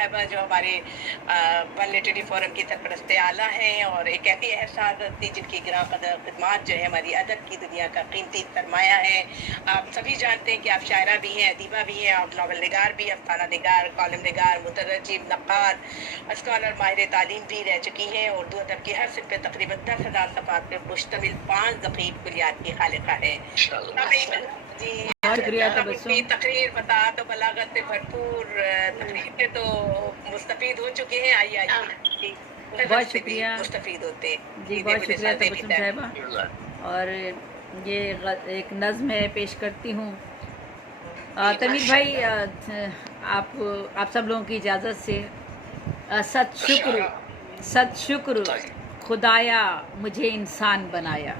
साहिबा जो हमारे वर्ल्ड लिटरेरी फोरम की सरपरस्त आला हैं और एक ऐसी एहसास थी जिनकी गिरां कदर खिदमात जो है हमारी अदब की दुनिया का कीमती सरमाया है। आप सभी जानते हैं कि आप शायरा भी हैं, अदीबा भी हैं, आप नावल निगार भी, अफसाना निगार, कॉलम निगार, मुतरजिम, नक्काद, स्कॉलर, माहिर तालीम भी रह चुकी हैं। उर्दू अदब के हर सिर पे तकरीबन 10,000 सफ़ात पे मुश्तमिल 5 ज़क़ीब कुलियात की खालिका है। जी, शुक्रिया तबस्सुम। तकरीर बताअत और बलागत से भरपूर तकरीर से तो मुस्तफीद हो चुके हैं। आइए बहुत शुक्रिया मुस्तफीद होते जी, बहुत शुक्रिया तबस्सुम साहिबा। और ये एक नज़्म है, पेश करती हूँ। तमीर भाई, आप सब लोगों की इजाज़त से सत शुक्र खुदाया मुझे इंसान बनाया।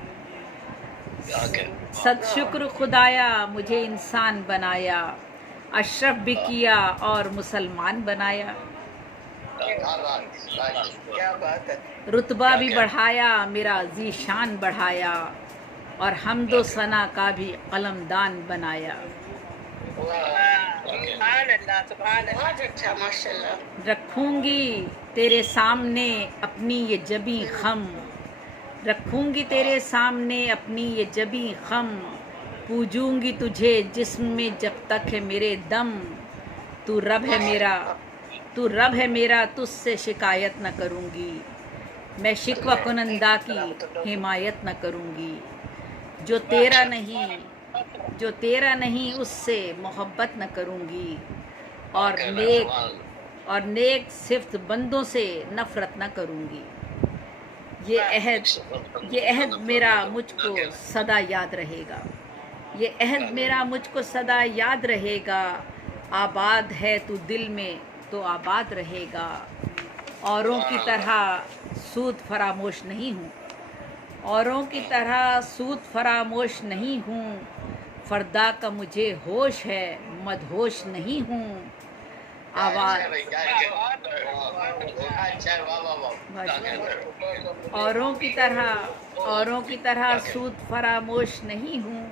सत शुक्र खुदाया मुझे इंसान बनाया, अशरफ भी किया और मुसलमान बनाया। रुतबा भी बढ़ाया, मेरा ज़ीशान बढ़ाया, और हमदो सना का भी कलमदान बनाया। रखूंगी तेरे सामने अपनी ये जबी खम, रखूंगी तेरे सामने अपनी ये जबी खम, पूजूंगी तुझे जिस्म में जब तक है मेरे दम। तू रब है मेरा, तुझसे शिकायत न करूंगी, मैं शिकवा कुनंदा की हिमायत न करूंगी। जो तेरा नहीं उससे मोहब्बत न करूंगी, और नेक सिफ्त बंदों से नफरत न करूंगी। ये अहद मेरा मुझको सदा याद रहेगा, ये अहद मेरा मुझको सदा याद रहेगा। आबाद है तू दिल में तो आबाद रहेगा, औरों की तरह सूद फरामोश नहीं हूँ, औरों की तरह सूद फरामोश नहीं हूँ। फरदा का मुझे होश है, मदहोश नहीं हूँ। औरों की तरह सूद फरामोश नहीं हूँ।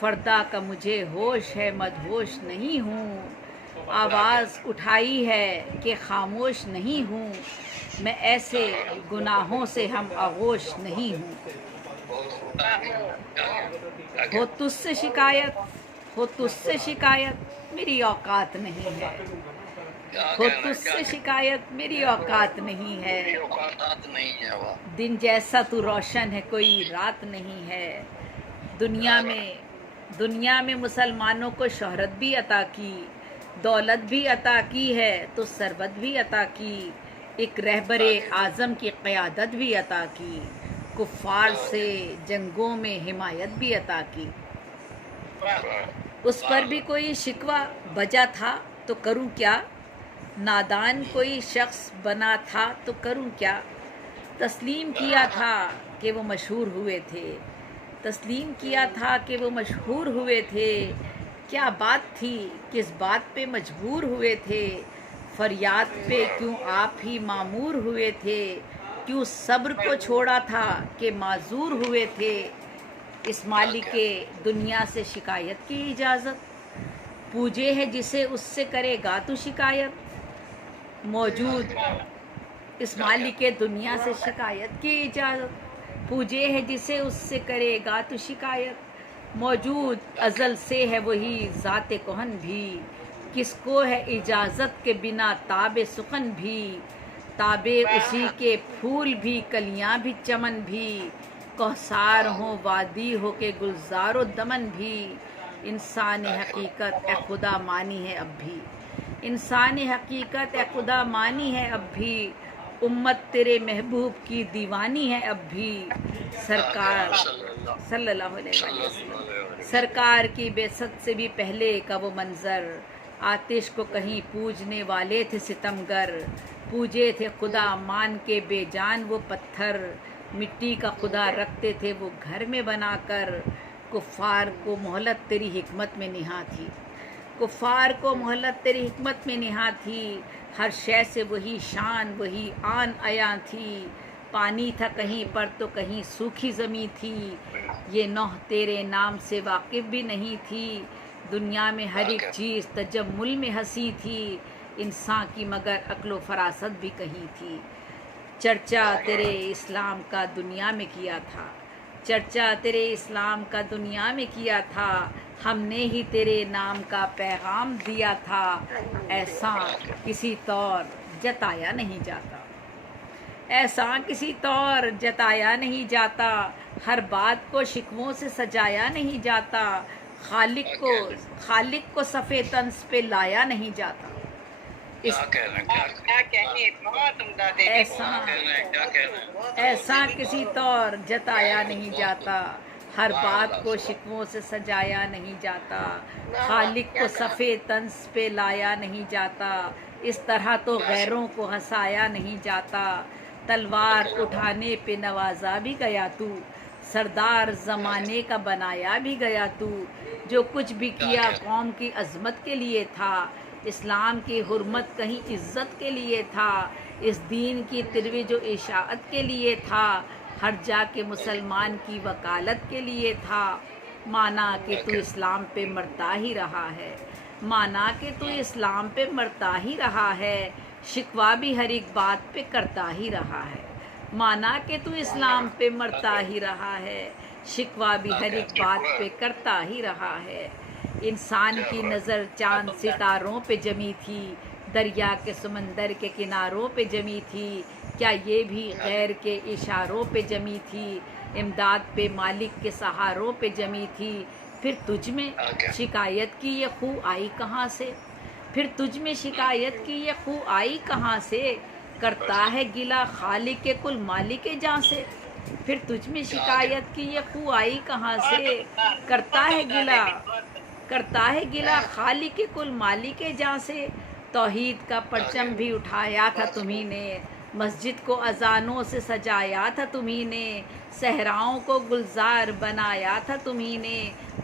फरदा का मुझे होश है, मदहोश नहीं हूँ। आवाज़ उठाई है कि खामोश नहीं हूँ, मैं ऐसे गुनाहों से हम आगोश नहीं हूँ। हो तुझसे शिकायत मेरी औकात नहीं है, हो तुझसे शिकायत मेरी औकात नहीं है। दिन जैसा तू रोशन है कोई रात नहीं है। दुनिया में मुसलमानों को शोहरत भी अता की, दौलत भी अता की है तो सरबत भी अता की। एक रहबरे आज़म की क़यादत भी अता की, कुफ़ार से जंगों में हिमायत भी अता की। उस पर भी कोई शिकवा बजा था तो करूं क्या, नादान कोई शख्स बना था तो करूं क्या। तस्लीम किया था कि वो मशहूर हुए थे, तस्लीम किया था कि वो मशहूर हुए थे। क्या बात थी, किस बात पे मजबूर हुए थे। फरियाद पे क्यों आप ही मामूर हुए थे। क्यों सब्र को छोड़ा था कि माजूर हुए थे। इस मालिक के दुनिया से शिकायत की इजाज़त, पूजे है जिसे उससे करेगा तू शिकायत। मौजूद इस मालिक के दुनिया से शिकायत की इजाज़त, पूजे है जिसे उससे करेगा तू शिकायत। मौजूद अज़ल से है वही ज़ाते कोहन भी, किसको है इजाज़त के बिना ताबे सुखन भी। ताबे उसी के फूल भी, कलियां भी, चमन भी, कौसार हो वादी हो के गुलजारो दमन भी। इंसान हकीकत ए खुदा मानी है अब भी, इंसान हकीकत ए खुदा मानी है अब भी। उम्मत तेरे महबूब की दीवानी है अब भी। सरकार सल्लल्लाहु अलैहि वसल्लम, सरकार की बेसत से भी पहले का वो मंज़र। आतिश को कहीं पूजने वाले थे सितमगर, पूजे थे खुदा मान के बेजान वो पत्थर। मिट्टी का खुदा रखते थे वो घर में बनाकर। कुफ़ार को मोहलत तेरी हिकमत में निहा थी, कुफ़ार को मोहलत तेरी हिकमत में निहा थी। हर शय से वही शान वही आन आया थी। पानी था कहीं पर तो कहीं सूखी ज़मीं थी। ये नौह तेरे नाम से वाकिफ़ भी नहीं थी। दुनिया में हर एक चीज़ तजम्मुल में हंसी थी। انسان کی مگر عقل و فراست بھی کہیں تھی. چرچا تیرے اسلام کا دنیا میں کیا تھا، چرچا تیرے اسلام کا دنیا میں کیا تھا، ہم نے ہی تیرے نام کا پیغام دیا تھا. ایسا کسی طور جتایا نہیں جاتا، ایسا کسی طور جتایا نہیں جاتا، ہر بات کو شکووں سے سجایا نہیں جاتا، خالق کو صفِ طنز پہ لایا نہیں جاتا. اس کیا کہنے، بہت عمدہ دیوی، ایسا کسی طور جتایا نہیں جاتا، ہر بات کو شکووں سے سجایا نہیں جاتا، خالق کو صفِ طنز پہ لایا نہیں جاتا. اس طرح تو غیروں کو ہنسایا نہیں جاتا، تلوار اٹھانے پہ نوازا بھی گیا تو، سردار زمانے کا بنایا بھی گیا تو. جو کچھ بھی کیا قوم کی عظمت کے لیے تھا، اسلام کی حرمت کہیں عزت کے لیے تھا، اس دین کی ترویج و اشاعت کے لیے تھا، ہر جا کے مسلمان کی وکالت کے لیے تھا. مانا کہ تو اسلام پہ مرتا ہی رہا ہے، مانا کہ تو اسلام پہ مرتا ہی رہا ہے، شکوہ بھی ہر ایک بات پہ کرتا ہی رہا ہے. مانا کہ تو اسلام پہ مرتا ہی رہا ہے، شکوہ بھی ہر ایک بات پہ کرتا ہی رہا ہے. انسان کی نظر چاند ستاروں پہ جمی تھی، دریا کے سمندر کے کناروں پہ جمی تھی، کیا یہ بھی غیر کے اشاروں پہ جمی تھی، امداد پہ مالک کے سہاروں پہ جمی تھی. پھر تجھ میں شکایت کی یہ خو آئی کہاں سے، پھر تجھ میں شکایت کی یہ خو آئی کہاں سے، کرتا ہے گلہ خالق کل مالک جاں سے. پھر تجھ میں شکایت کی یہ خو آئی کہاں سے، کرتا ہے گلہ خالق کل مالک جاں سے. توحید کا پرچم بھی اٹھایا تھا تمہیں نے، مسجد کو اذانوں سے سجایا تھا تمہیں نے، صحراؤں کو گلزار بنایا تھا تمہیں نے،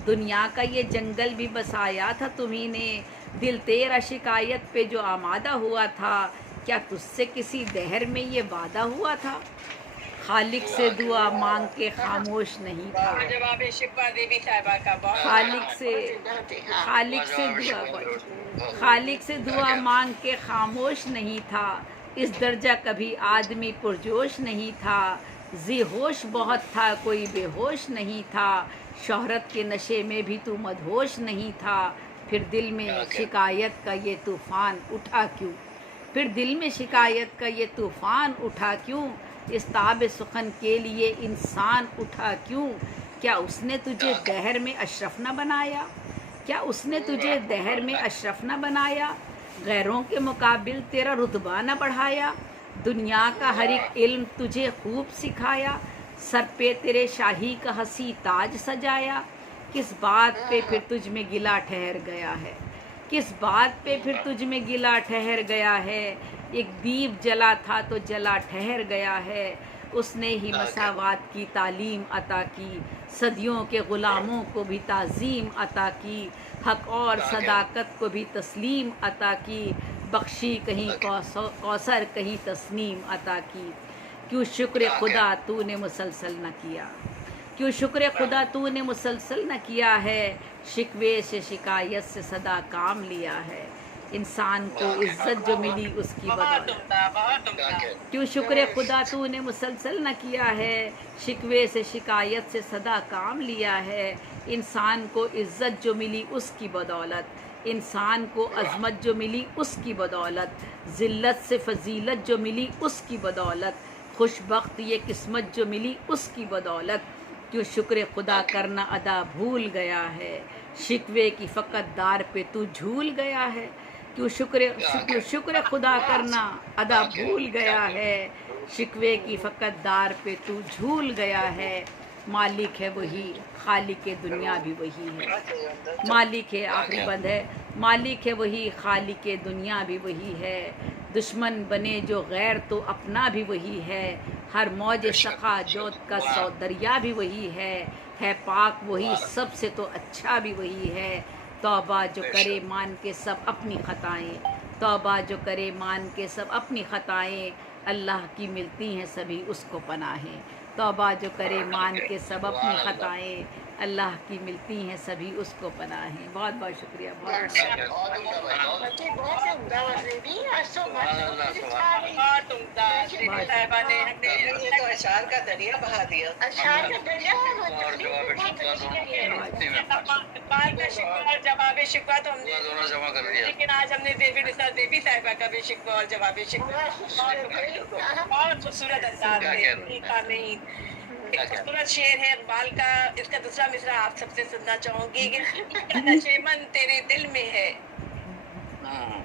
دنیا کا یہ جنگل بھی بسایا تھا تمہیں نے. دل تیرا شکایت پہ جو آمادہ ہوا تھا، کیا تجھ سے کسی دہر میں یہ وعدہ ہوا تھا. خالق سے دعا مانگ کے خاموش نہیں تھا، جواب شکوہ دیوی صاحبہ کا بہت خالق سے دعا مانگ کے خاموش نہیں تھا. اس درجہ کبھی آدمی پرجوش نہیں تھا، ذی ہوش بہت تھا کوئی بے ہوش نہیں تھا، شہرت کے نشے میں بھی تو مدہوش نہیں تھا. پھر دل میں شکایت کا یہ طوفان اٹھا کیوں، پھر دل میں شکایت کا یہ طوفان اٹھا کیوں، اس تاب سخن کے لیے انسان اٹھا کیوں. کیا اس نے تجھے دہر میں اشرف نہ بنایا، کیا اس نے تجھے دہر میں اشرف نہ بنایا، غیروں کے مقابل تیرا رتبہ نہ بڑھایا، دنیا کا ہر ایک علم تجھے خوب سکھایا، سر پہ تیرے شاہی کا حسی تاج سجایا. کس بات پہ پھر تجھ میں گلہ ٹھہر گیا ہے، کس بات پہ پھر تجھ میں گلہ ٹھہر گیا ہے. ایک دیپ جلا تھا تو جلا ٹھہر گیا ہے، اس نے ہی مساوات کی تعلیم عطا کی، صدیوں کے غلاموں کو بھی تعظیم عطا کی، حق اور صداقت کو بھی تسلیم عطا کی، بخشی کہیں کوثر کہیں تسنیم عطا کی. کیوں شکر خدا تو نے مسلسل نہ کیا، کیوں شکر خدا تو نے مسلسل نہ کیا ہے، شکوے سے شکایت سے صدا کام لیا ہے. انسان کو عزت جو ملی اس کی بدولت، بہت عمدہ. کیوں شکر خدا تو نے مسلسل نہ کیا ہے، شکوے سے شکایت سے صدا کام لیا ہے. انسان کو عزت جو ملی اس کی بدولت، انسان کو عظمت جو ملی اس کی بدولت، ذلت سے فضیلت جو ملی اس کی بدولت، خوش بخت یہ قسمت جو ملی اس کی بدولت. کیوں شکر خدا کرنا ادا بھول گیا ہے، شکوے کی فقط دار پہ تو جھول گیا ہے. کیوں شکر خدا کرنا ادا بھول گیا ہے، شکوے کی فقط دار پہ تو جھول گیا ہے. مالک ہے وہی، خالق دنیا بھی وہی ہے، مالک ہے، آخری بند ہے، مالک ہے وہی، خالق دنیا بھی وہی ہے. دشمن بنے جو غیر تو اپنا بھی وہی ہے، ہر موج سخا جوت کا سو دریا بھی وہی ہے پاک وہی سب سے تو اچھا بھی وہی ہے. توبہ جو کرے مان کے سب اپنی خطائیں، توبہ جو کرے مان کے سب اپنی خطائیں، اللہ کی ملتی ہیں سبھی اس کو پناہیں. तौबा जो करे मान के सब अपनी खताएं, अल्लाह की मिलती हैं सभी उसको पनाहें. बहुत बहुत शुक्रिया. बहुत उम्दा बेबी, सो बहुत उम्दा बेबी साहिबा ने हमने ये तो अशार का दरिया बहा दिया. अशार का दरिया इकबाल का शिकवा और जवाब शिकवा तो हमने दोनों जमा कर दिया. लेकिन आज हमने देवी निसार देवी साहिबा का भी शिकवा और जवाब शिकवा बहुत खूबसूरत अंदाज में एक खूबसूरत शेर है इकबाल का. इसका दूसरा मिसरा आप सबसे सुनना चाहूंगी कि नशेमन तेरे दिल में है.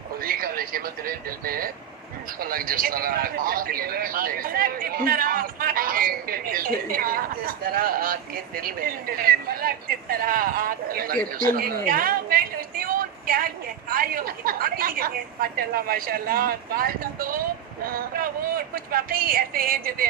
खुदी का नशेमन तेरे दिल में है. फलक जिस तरह आपके दिल में फलक जिस तरह आपके दिल में. क्या मैं सोचती हूँ क्या गहराई और कितनी है. माशाल्लाह माशाल्लाह. बाल का तो पूरा वो कुछ वाकई ऐसे हैं जैसे